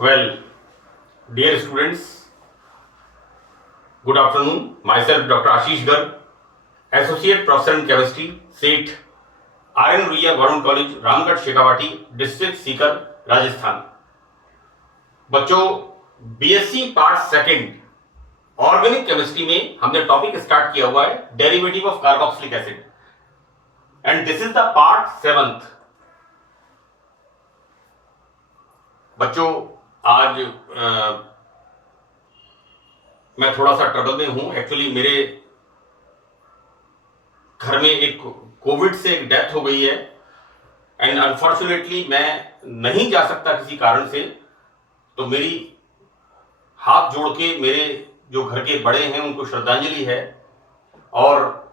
Well, dear students, good afternoon. Myself, Dr. Ashish Garg, Associate Professor in Chemistry, SET, RN Ruia Government College, Ramgarh Shekhawati, district Sikar, Rajasthan. बच्चों, BSc part second organic chemistry में हमने topic start किया हुआ है derivative of carboxylic acid and this is the part 7th। बच्चों, आज मैं थोड़ा सा ट्रबल में हूं। एक्चुअली मेरे घर में एक कोविड से एक डेथ हो गई है एंड अनफॉर्चुनेटली मैं नहीं जा सकता किसी कारण से। तो मेरी हाथ जोड़ के मेरे जो घर के बड़े हैं उनको श्रद्धांजलि है। और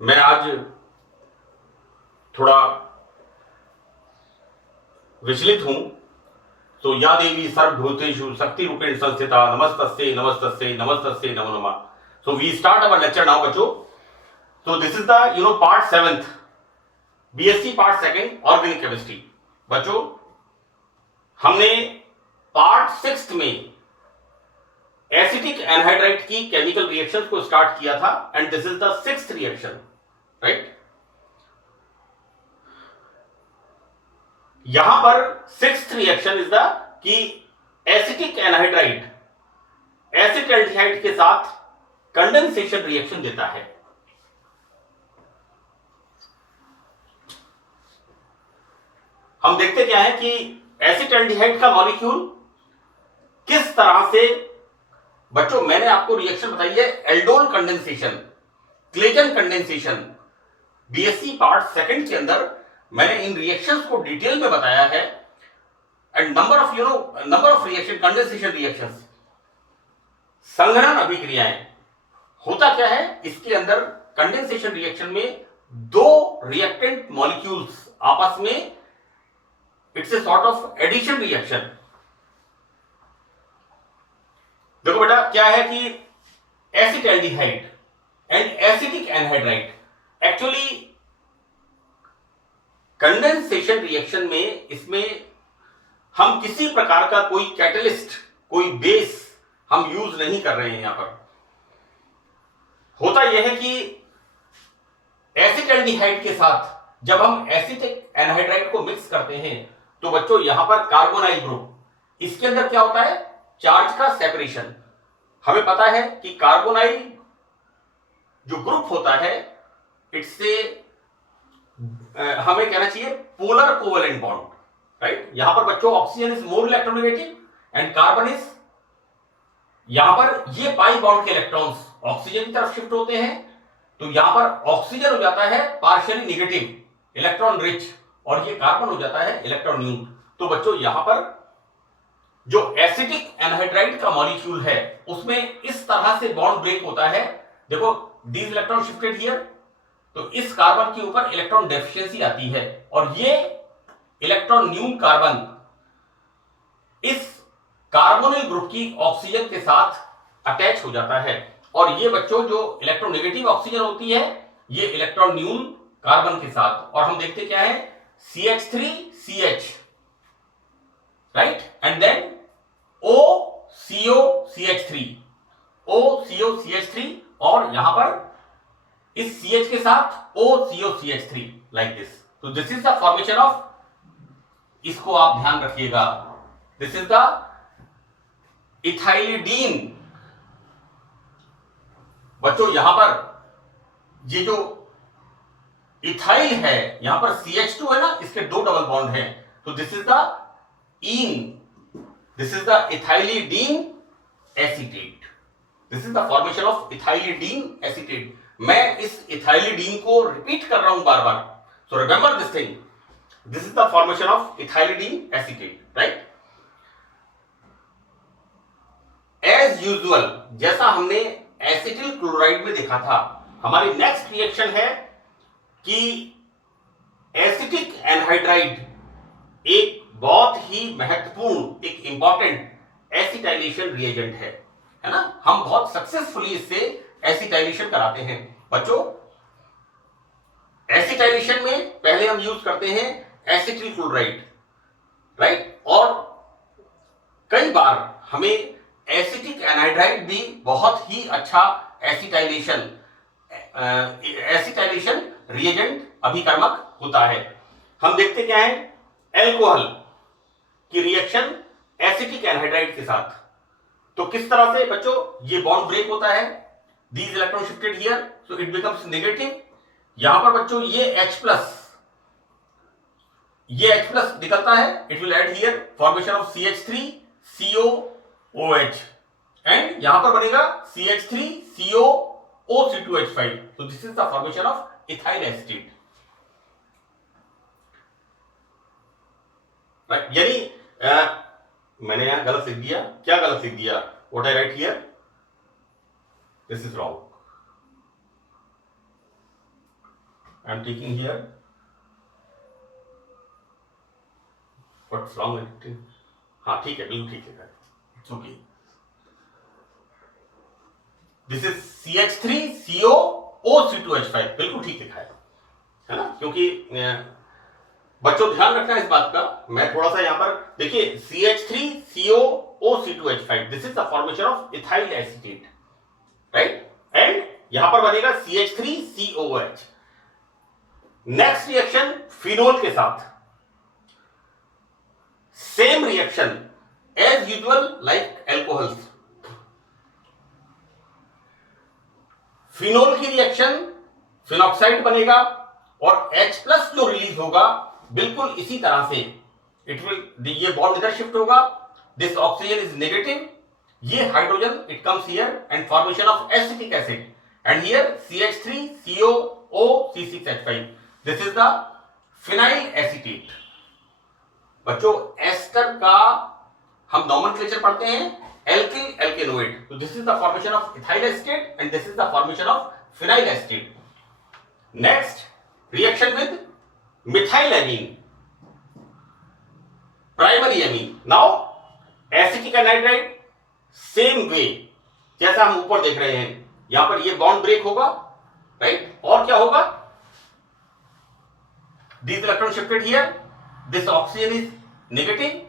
मैं आज थोड़ा विचलित हूं। तो या देवी सर्वभूतेषु शक्ति रूपेण संस्थिता नमस्तस्यै नमस्तस्यै नमस्तस्यै नमो नमः। So we start our lecture now बच्चों। तो this is the part 7th BSc part second organic chemistry. बच्चों, हमने पार्ट 6th में एसिटिक एनहाइड्राइड की केमिकल रिएक्शंस को स्टार्ट किया था and this is the 6th reaction, right. यहां पर 6th रिएक्शन इज द कि एसिटिक एनहाइड्राइड एसिटल्डिहाइड के साथ कंडेंसेशन रिएक्शन देता है। हम देखते क्या है कि एसिटल्डिहाइड का मॉलिक्यूल किस तरह से, बच्चों मैंने आपको रिएक्शन बताई है aldol condensation, Claisen condensation. BSc part second के अंदर मैंने इन रिएक्शंस को डिटेल में बताया है and number of reaction, condensation reactions, संघनन अभिक्रियाएं। होता क्या है इसके अंदर कंडेंसेशन रिएक्शन में दो रिएक्टेंट मॉलिक्यूल्स आपस में, it's a sort of addition reaction. देखो बेटा क्या है कि acetaldehyde and acetic anhydride actually condensation reaction में, इसमें हम किसी प्रकार का कोई कैटलिस्ट, कोई बेस हम यूज नहीं कर रहे हैं। यहां पर होता यह है कि एसिटल्डिहाइड के साथ जब हम एसिटिक एनहाइड्राइड को मिक्स करते हैं तो बच्चों यहां पर कार्बोनाइल ग्रुप, इसके अंदर क्या होता है, चार्ज का सेपरेशन। हमें पता है कि कार्बोनाइल जो ग्रुप होता है इससे हमें कहना चाहिए पोलर कोवेलेंट बॉन्ड, राइट। यहां पर बच्चों oxygen is more electronegative and carbon is, यहां पर ये पाई बॉन्ड के इलेक्ट्रॉन्स ऑक्सीजन की तरफ शिफ्ट होते हैं तो यहां पर ऑक्सीजन हो जाता है पार्शियली नेगेटिव इलेक्ट्रॉन रिच और ये कार्बन हो जाता है इलेक्ट्रॉन न्यूट्रल। तो बच्चों यहां पर जो एसिटिक एनहाइड्राइड का मॉलिक्यूल है उसमें इस तरह से बॉन्ड ब्रेक होता है। देखो दीज इलेक्ट्रॉन शिफ्टेड हियर, तो इस कार्बन के ऊपर इलेक्ट्रॉन डेफिशिएंसी आती है और ये इलेक्ट्रॉन न्यून कार्बन इस कार्बोनिल ग्रुप की ऑक्सीजन के साथ अटैच हो जाता है और ये बच्चों जो इलेक्ट्रोनेगेटिव ऑक्सीजन होती है ये इलेक्ट्रॉन न्यून कार्बन के साथ, और हम देखते क्या है CH3CH, right, and then OCOCH3, OCOCH3 और यहां पर इस CH के साथ OCOCH3 लाइक दिस। तो this is the formation of, इसको आप ध्यान रखिएगा, दिस इज द इथाइलिडीन। बच्चों यहां पर ये जो इथाइल है यहां पर CH2 है ना, इसके दो डबल बॉन्ड हैं, तो this is the ene, this is the ethylidene acetate, this is the formation of ethylidene acetate. मैं इस इथाइलिडीन को रिपीट कर रहा हूं बार बार, so remember this thing, this is the formation of ethylidene acetate, right. As usual जैसा हमने एसिटिल क्लोराइड में देखा था, हमारी नेक्स्ट रिएक्शन है कि एसिटिक एनहाइड्राइड एक बहुत ही महत्वपूर्ण, एक इंपॉर्टेंट एसिटाइलेशन रिएजेंट है ना। हम बहुत सक्सेसफुली इससे एसिटाइलेशन कराते हैं। बच्चों एसिटाइलेशन में पहले हम यूज करते हैं एसिटिल क्लोराइड, राइट। और कई बार हमें एसिटिक एनहाइड्राइड भी बहुत ही अच्छा एसिटाइलेशन रिएजेंट अभिकर्मक होता है। हम देखते क्या है, एल्कोहल की रिएक्शन एसिटिक एनहाइड्राइड के साथ, तो किस तरह से बच्चों ये बॉन्ड ब्रेक होता है, these electron shifted here so it becomes negative. यहां पर बच्चों ये H प्लस निकलता है, it will add here formation of CH3COOH and यहां पर बनेगा CH3COOC2H5, तो this is the formation of ethyl acetate. यानी मैंने यहां गलत लिख दिया, क्या गलत लिख दिया, what I right here, this is wrong, I am taking here what's wrong, हाँ ठीक है, बिल्कुल ठीक है, it's okay, this is CH3COOC2H5, बिल्कुल ठीक लिखा है ना, क्योंकि बच्चों ध्यान रखना इस बात का, मैं थोड़ा सा यहां पर देखिए CH3COOC2H5, this is the formation of ethyl acetate, right, and यहां पर बनेगा CH3COOH। नेक्स्ट रिएक्शन फिनोल के साथ, same reaction as usual like alcohols, phenol की रिएक्शन फिनॉक्साइड बनेगा और H प्लस जो रिलीज होगा बिल्कुल इसी तरह से इट विल, ये बॉन्ड इधर शिफ्ट होगा, दिस ऑक्सीजन इज नेगेटिव, ये hydrogen it comes here and formation of acetic acid and here CH3COOC6H5, this is the phenyl acetate. बच्चों एस्टर का हम नॉमेनक्लेचर पढ़ते हैं एल्किल एल्केनोइड, तो this is the formation of ethyl acetate and this is the formation of phenyl acetate. Next reaction with methyl amine, primary amine. Now acetic anhydride same way जैसा हम ऊपर देख रहे हैं, यहां पर ये बॉन्ड ब्रेक होगा, राइट, और क्या होगा, this electron shifted here, this oxygen is negative,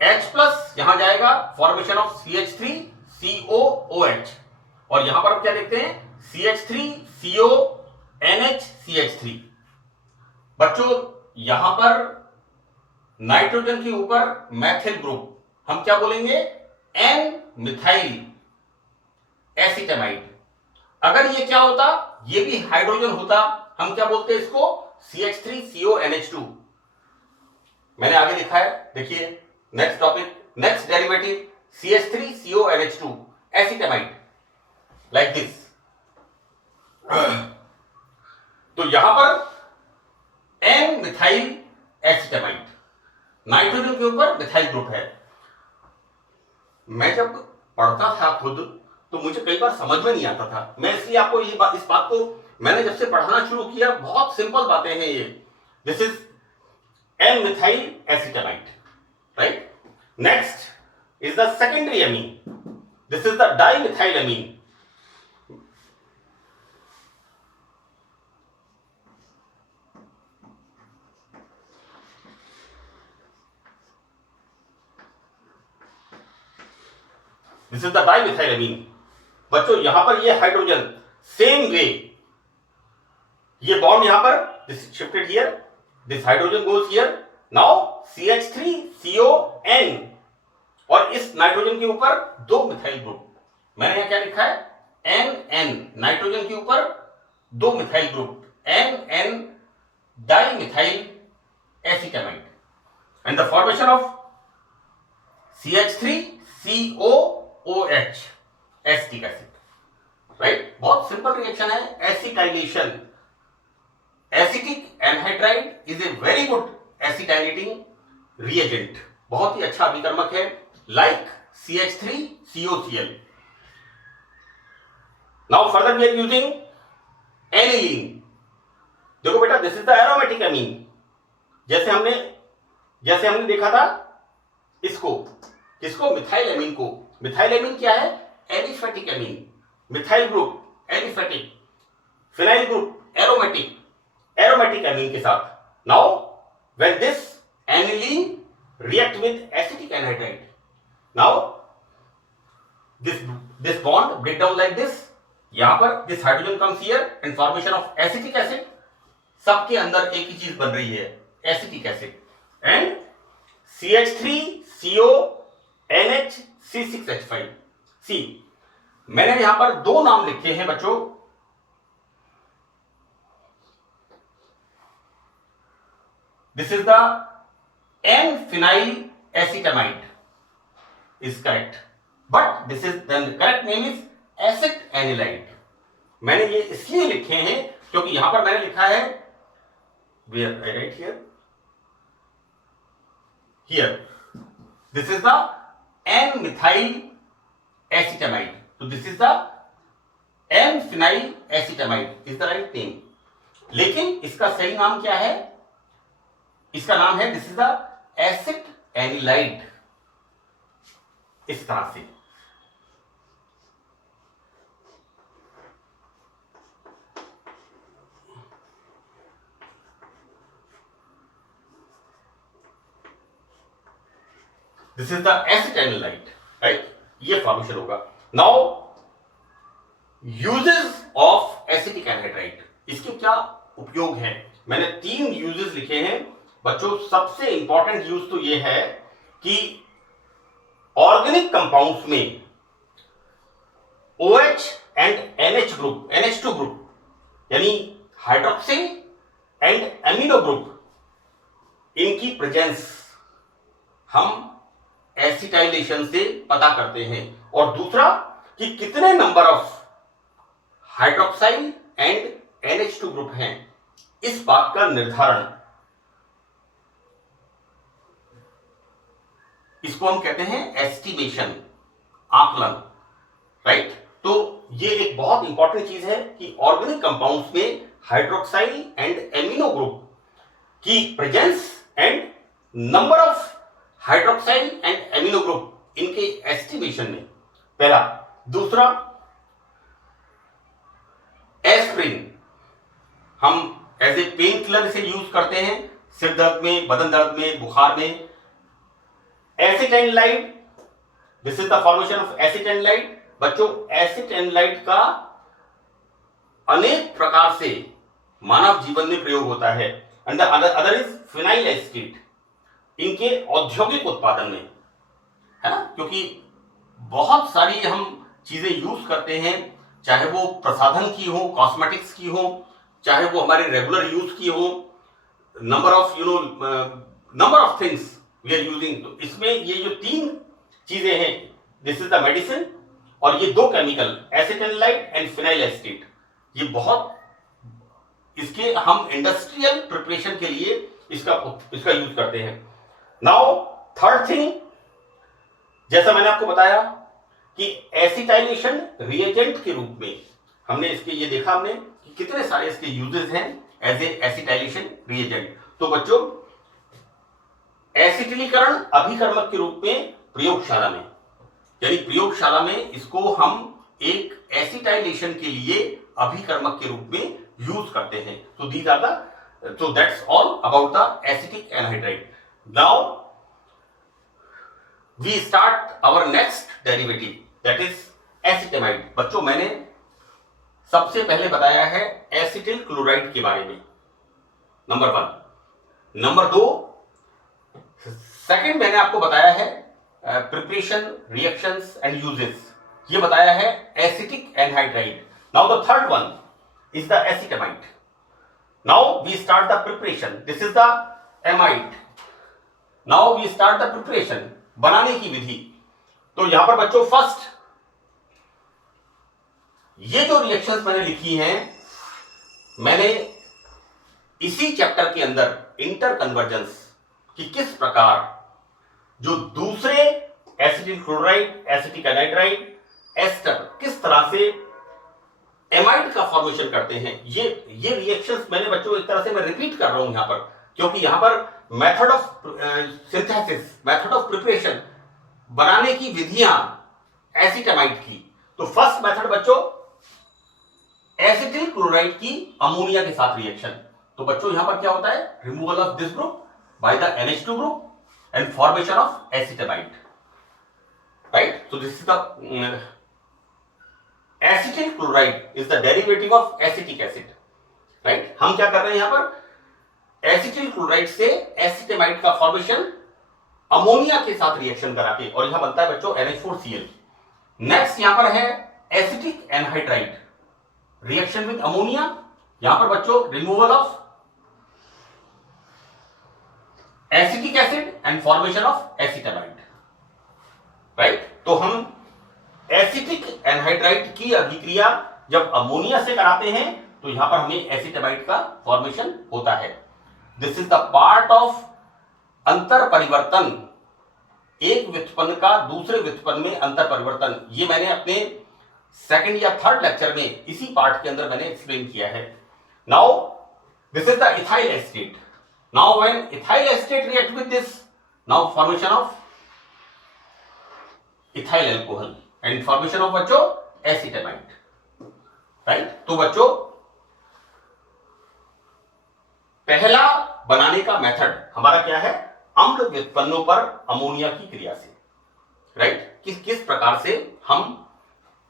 H plus यहां जाएगा, फॉर्मेशन ऑफ CH3COOH, और यहां पर हम क्या देखते हैं CH3CONHCH3। बच्चों यहां पर नाइट्रोजन के ऊपर मैथिल ग्रुप, हम क्या बोलेंगे, एन मिथाइल एसिटामाइड। अगर ये क्या होता, ये भी हाइड्रोजन होता, हम क्या बोलते हैं इसको, CH3CONH2। मैंने आगे लिखा है, देखिए next topic, next derivative CH3CONH2 acetamide, like this. तो यहां पर एन मिथाइल एसिटामाइड, नाइट्रोजन के ऊपर मिथाइल ग्रुप है। मैं जब पढ़ता था खुद तो मुझे कई बार समझ में नहीं आता था, मैं इसलिए आपको इस बात को मैंने जब से पढ़ाना शुरू किया, बहुत सिंपल बातें हैं ये, this is an methyl acetamide, right. Next is the secondary amine, this is the dimethyl amine. This is the dimethyl बच्चों यहां पर ये हाइड्रोजन सेम वे, ये बॉन्ड यहां पर this shifted here, this hydrogen goes here, now CH3CON, और इस nitrogen के ऊपर दो मिथाइल ग्रुप, मैंने यहां क्या लिखा है NN, नाइट्रोजन के ऊपर दो methyl group NN dimethyl acetamide and the formation of CH3COOH acetic acid, right. बहुत सिंपल रिएक्शन है, acetylation. Acetic anhydride is a very good acetylating reagent, बहुत ही अच्छा अभिकर्मक है, like CH3COCl। Now further we are using aniline. देखो बेटा, this is the aromatic amine, जैसे हमने देखा था इसको, किसको, मिथाइल एमीन को। मिथाइल एमीन क्या है, aliphatic amine, methyl group aliphatic, phenyl group aromatic amine के साथ। Now when this aniline react with acetic anhydride. Now this bond break down like this. यहां पर this hydrogen comes here and formation of acetic acid. सबके अंदर एक ही चीज बन रही है, acetic acid, and CH3CO NH C6H5. सी मैंने यहां पर दो नाम लिखे हैं बच्चों. This is the N-phenyl acetamide is correct, but this is then the correct name is acid anilide. मैंने ये इसलिए लिखे हैं क्योंकि यहां पर मैंने लिखा है where I write here this is the N-methyl acetamide. So this is the N-phenyl acetamide is the right name. लेकिन इसका सही नाम क्या है? इसका नाम है this is the acid anilide. इस तरह से this is the acid anilide, right. ये फॉर्मेशन होगा. Now uses of acetic anhydride, इसके क्या उपयोग है? मैंने 3 यूजेस लिखे हैं बच्चों. सबसे इंपॉर्टेंट यूज तो ये है कि ऑर्गेनिक कंपाउंड्स में OH and NH group, NH2 group, यानी हाइड्रोक्सिल एंड एमिनो ग्रुप, इनकी प्रेजेंस हम एसिटाइलेशन से पता करते हैं. और दूसरा कि कितने number of hydroxyl and NH2 group हैं, इस बात का निर्धारण, इसको हम कहते हैं एस्टिमेशन, आकलन, राइट. तो ये एक बहुत इंपॉर्टेंट चीज है कि ऑर्गेनिक कंपाउंड्स में हाइड्रोक्साइल एंड एमिनो ग्रुप की presence and number of hydroxyl and amino group, इनके एस्टिमेशन में पहला. दूसरा, एस्प्रिन हम एज ए पेन किलर से यूज करते हैं सिर दर्द में, बदन दर्द में, बुखार में. Acid anilide, this is the formation of acid anilide. बच्चों एसिड एनिलाइड का अनेक प्रकार से मानव जीवन में प्रयोग होता है. And the other is phenyl acetate, इनके औद्योगिक उत्पादन में, है ना, क्योंकि बहुत सारी हम चीजें यूज करते हैं, चाहे वो प्रसाधन की हो, कॉस्मेटिक्स की हो, चाहे वो हमारे रेगुलर यूज की हो, number of things we are using. तो इसमें ये जो 3 चीजें हैं, दिस इज द मेडिसिन, और ये 2 chemical acid anilide and phenyl acetate, ये बहुत, इसके हम इंडस्ट्रियल प्रिपरेशन के लिए इसका यूज करते हैं. नाउ थर्ड थिंग, जैसा मैंने आपको बताया कि एसिटाइलेशन रिएजेंट के रूप में हमने इसके ये देखा हमने कि कितने सारे इसके यूजेस हैं एज ए एसिटाइलेशन रिएजेंट. तो बच्चों एसिटिलीकरण अभिकर्मक के रूप में प्रयोगशाला में, यानी प्रयोगशाला में इसको हम एक एसिटाइलेशन के लिए अभिकर्मक के रूप में यूज करते हैं. तो these are the, so that's all about the acetic anhydride. Now we start our next derivative, that is acetamide. बच्चों मैंने सबसे पहले बताया है एसिटिल क्लोराइड के बारे में, नंबर 1. नंबर 2, सेकंड मैंने आपको बताया है प्रिपरेशन, रिएक्शंस एंड यूजेस, ये बताया है acetic anhydride. Now the third one is the acetamide. Now we start the preparation. This is the amide. Now we start the preparation, बनाने की विधि. तो यहां पर बच्चों फर्स्ट, ये जो रिएक्शंस मैंने लिखी हैं, मैंने इसी चैप्टर के अंदर इंटर कन्वर्जेंस कि किस प्रकार जो दूसरे acetyl chloride, acetic anhydride, ester किस तरह से एमाइड का फॉर्मेशन करते हैं, ये रिएक्शंस मैंने बच्चों एक तरह से मैं रिपीट कर रहा हूं यहां पर, क्योंकि यहां पर method of synthesis, method of preparation, बनाने की विधियां एसिटामाइड की. तो फर्स्ट मेथड बच्चों एसिटिल क्लोराइड की अमोनिया के साथ रिएक्शन. तो बच्चों यहां पर क्या होता है, removal of this group by the NH2 group, and formation of acetamide, right? So this is the acetyl chloride is the derivative of acetic acid, right? हम क्या कर रहे हैं यहां पर एसिटिल क्लोराइड से एसिटेमाइड का फॉर्मेशन अमोनिया के साथ रिएक्शन करा के, और यहां बनता है बच्चों NH4Cl। नेक्स्ट यहां पर है acetic anhydride reaction with ammonia, यहां पर बच्चों removal of acetic acid and formation of acetamide, right? तो हम एसिटिक एनहाइड्राइड की अभिक्रिया जब अमोनिया से कराते हैं तो यहां पर हमें एसिटामाइड का फॉर्मेशन होता है। This is the part of अंतर परिवर्तन, एक व्युत्पन्न का दूसरे व्युत्पन्न में अंतर परिवर्तन। ये मैंने अपने सेकंड या थर्ड लेक्चर में इसी पार्ट के अंदर मैंने एक्सप्लेन किया है। Now this is the ethyl acetate. Now when ethyl acetate react with this, now formation of ethyl alcohol and formation of बच्चों एसिटामाइड, राइट? तो बच्चों पहला बनाने का मेथड हमारा क्या है? अम्ल व्युत्पन्नों पर अमोनिया की क्रिया से, राइट? किस प्रकार से हम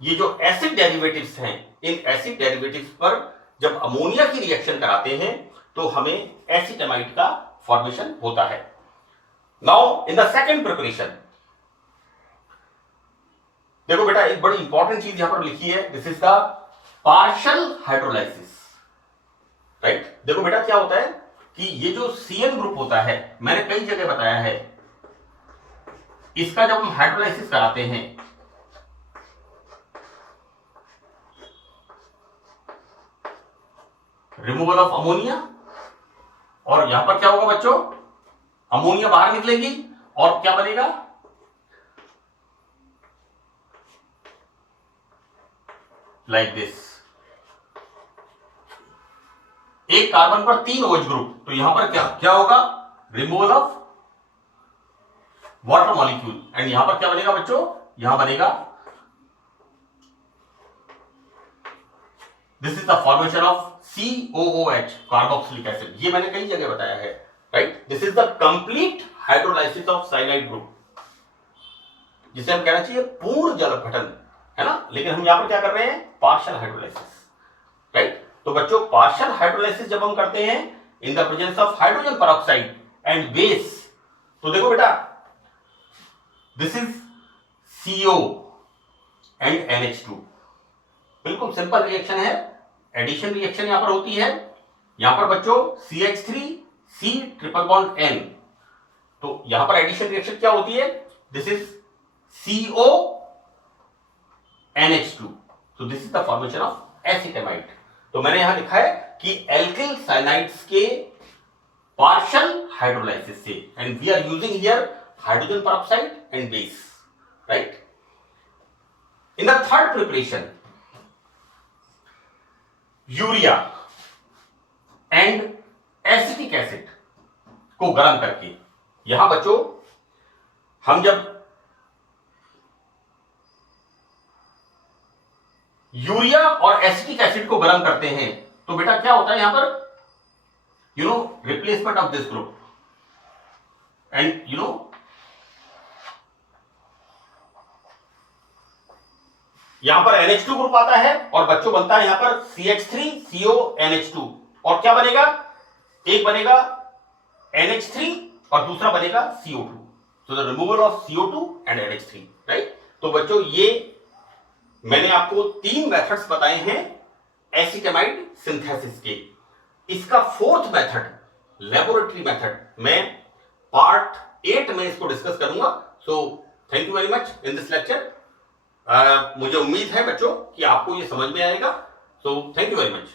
ये जो एसिड डेरिवेटिव्स हैं, इन एसिड डेरिवेटिव्स पर जब अमोनिया की रिएक्शन कराते हैं तो हमें एसिटामाइड का फॉर्मेशन होता है। Now in the second preparation, देखो बेटा एक बड़ी इंपॉर्टेंट चीज यहां पर लिखी है, this is the partial hydrolysis, right? देखो बेटा क्या होता है कि ये जो CN ग्रुप होता है, मैंने कई जगह बताया है, इसका जब हम हाइड्रोलाइसिस कराते हैं रिमूवल ऑफ अमोनिया, और यहां पर क्या होगा बच्चों? अमोनिया बाहर निकलेगी और क्या बनेगा? लाइक दिस, एक कार्बन पर 3 OH ग्रुप, तो यहां पर क्या होगा? Removal of water molecule, and यहां पर क्या बनेगा बच्चों? यहां बनेगा this is the formation of COOH carboxylic acid. ये मैंने कई जगह बताया है, right? This is the complete hydrolysis of cyanide group, जिसे हम कहना चाहिए पूर्ण जल अपघटन, है ना? लेकिन हम यहां पर क्या कर रहे हैं? Partial hydrolysis, right? तो बच्चों पार्शियल हाइड्रोलाइसिस जब हम करते हैं in the presence of hydrogen peroxide and base, तो देखो बेटा this is CO and NH2, बिल्कुल सिंपल रिएक्शन है, एडिशन रिएक्शन यहां पर होती है। यहां पर बच्चों CH3 C triple bond N, तो यहां पर एडिशन रिएक्शन क्या होती है? This is CO NH2, so this is the formation of acetamide। तो मैंने यहां लिखा है कि एल्किल साइनाइड्स के पार्शियल हाइड्रोलाइसिस से, and we are using here hydrogen peroxide and base, right? In the third preparation, urea and acetic acid को गर्म करके, यहां बच्चों हम जब यूरिया और एसिटिक एसिड को गर्म करते हैं तो बेटा क्या होता है यहां पर? Replacement of this group, and यहां पर NH2 ग्रुप आता है और बच्चों बनता है यहां पर CH3CO NH2, और क्या बनेगा? एक बनेगा NH3 और दूसरा बनेगा CO2, so the removal of CO2 and NH3, right? तो बच्चों ये मैंने आपको 3 मेथड्स बताए हैं एसिटामाइड सिंथेसिस के। इसका 4th मेथड, लेबोरेटरी मेथड, मैं पार्ट 8 में इसको डिस्कस करूंगा। So thank you very much in this lecture. मुझे उम्मीद है बच्चों कि आपको ये समझ में आएगा। So thank you very much.